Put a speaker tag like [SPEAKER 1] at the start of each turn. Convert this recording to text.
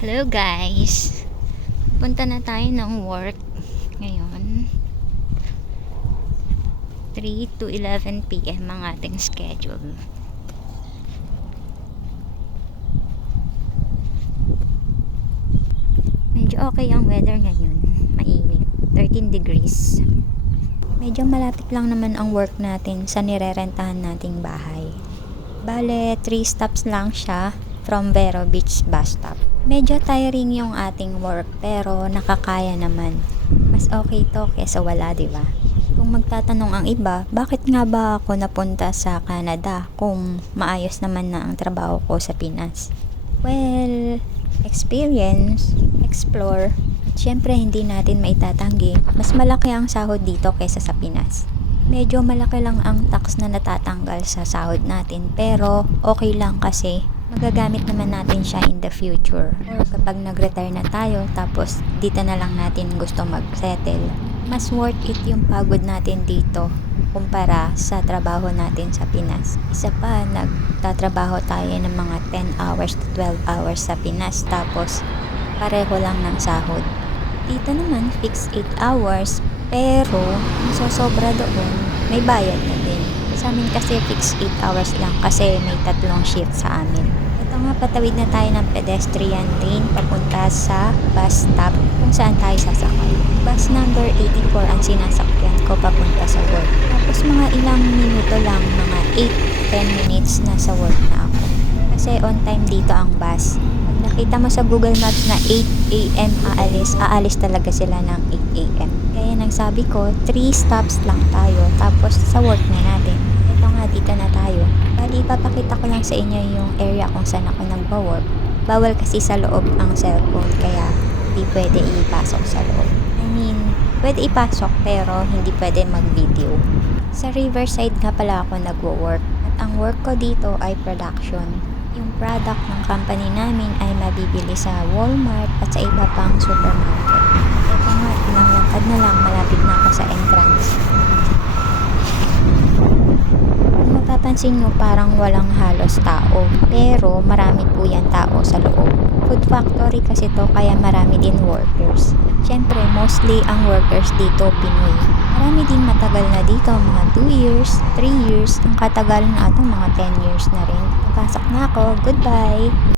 [SPEAKER 1] Hello guys. Punta na tayo ng work ngayon. 3 to 11 p.m. ang ating schedule. Medyo okay ang weather ngayon. Mainit. 13 degrees. Medyo malapit lang naman ang work natin sa nirerentahan nating bahay. Bale, 3 stops lang siya from Vero Beach bus stop. Medyo tiring yung ating work pero nakakaya naman. Mas okay to kesa wala, di ba? Kung magtatanong ang iba, bakit nga ba ako napunta sa Canada kung maayos naman na ang trabaho ko sa Pinas? Well, experience, explore, at syempre hindi natin maitatanggi, mas malaki ang sahod dito kaysa sa Pinas. Medyo malaki lang ang tax na natatanggal sa sahod natin pero okay lang kasi magagamit naman natin siya in the future. Or kapag nag-retire na tayo tapos dito na lang natin gusto mag-settle, mas worth it yung pagod natin dito kumpara sa trabaho natin sa Pinas. Isa pa, nagtatrabaho tayo ng mga 10 hours to 12 hours sa Pinas tapos pareho lang ng sahod. Dito naman, fixed 8 hours pero kung sobra doon, may bayad na din. Sa amin kasi fixed 8 hours lang kasi may tatlong shift sa amin. Ito nga, patawid na tayo ng pedestrian lane papunta sa bus stop kung saan tayo sasakay. Bus number 84 ang sinasakyan ko papunta sa work. Tapos mga ilang minuto lang, mga 8-10 minutes na sa work na ako. Kasi on time dito ang bus. Nakita mo sa Google Maps na 8 a.m. aalis, aalis talaga sila ng 8 a.m. Kaya nang sabi ko, 3 stops lang tayo tapos sa work na natin. Ito nga, dito na tayo. Bali, ipapakita ko lang sa inyo yung area kung saan ako nagwa-work. Bawal kasi sa loob ang cellphone kaya hindi pwede ipasok sa loob. I mean, pwede ipasok pero hindi pwede mag-video. Sa Riverside nga pala ako nagwo-work at ang work ko dito ay production. Yung product ng company namin ay mabibili sa Walmart at sa iba pang supermarket. Ito nga, ilang lakad na lang, malapit na ako sa entrance. Kung mapapansin nyo, parang walang halos tao. Pero marami po yan tao sa loob. Food factory kasi to kaya marami din workers. Siyempre, mostly ang workers dito Pinoy. Marami din matagal na dito, mga 2 years, 3 years. Ang katagal na ito, mga 10 years na rin. Napasok na ako. Goodbye!